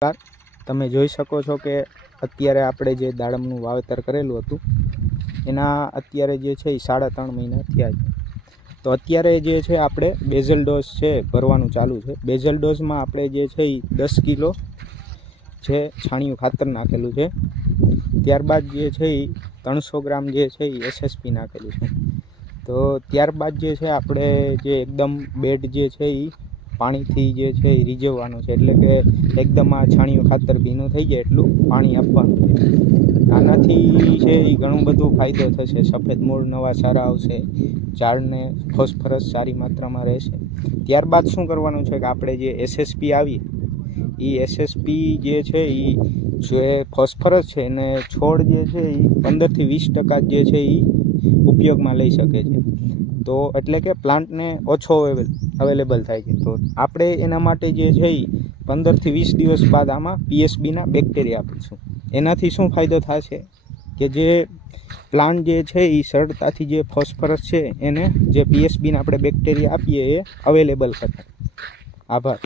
તમે જોઈ શકો છો કે અત્યારે આપણે જે દાડમનું વાવેતર કરેલું હતું એના અત્યારે જે છે એ 3.5 મહિના થયા છે. તો અત્યારે જે છે આપણે બેઝલ ડોઝ છે ભરવાનું ચાલુ છે. બેઝલ ડોઝમાં આપણે જે છે એ 10 કિલો છે છાણિયું ખાતર નાખેલું છે. ત્યારબાદ જે છે એ 300 ગ્રામ જે છે એ એસએસપી નાખેલું છે. તો ત્યારબાદ જે છે આપણે જે એકદમ બેડ જે છે એ પાણીથી જે છે એ રીઝવવાનું છે, એટલે કે એકદમ આ છાણિયું ખાતર ભીનું થઈ જાય એટલું પાણી આપવાનું છે. આનાથી છે એ ઘણું બધું ફાયદો થશે. સફેદ મૂળ નવા સારા આવશે, ઝાડને ફોસ્ફરસ સારી માત્રામાં રહેશે. ત્યારબાદ શું કરવાનું છે કે આપણે જે એસએસપી આવી એ એસએસપી જે છે એ જે ફોસ્ફરસ છે અને છોડ જે છે એ 15 થી 20% જે છે એ ઉપયોગમાં લઈ શકે છે. તો એટલે કે પ્લાન્ટને ઓછો અવેલેબલ થાય છે. તો આપણે એના માટે જે છે એ 15 થી 20 દિવસ બાદ આમાં પીએસબીના બેક્ટેરિયા આપીશું. એનાથી શું ફાયદો થશે કે જે પ્લાન્ટ જે છે એ સરળતાથી જે ફોસ્ફરસ છે એને જે પીએસબીના આપણે બેક્ટેરિયા આપીએ એ અવેલેબલ કરે. આભાર.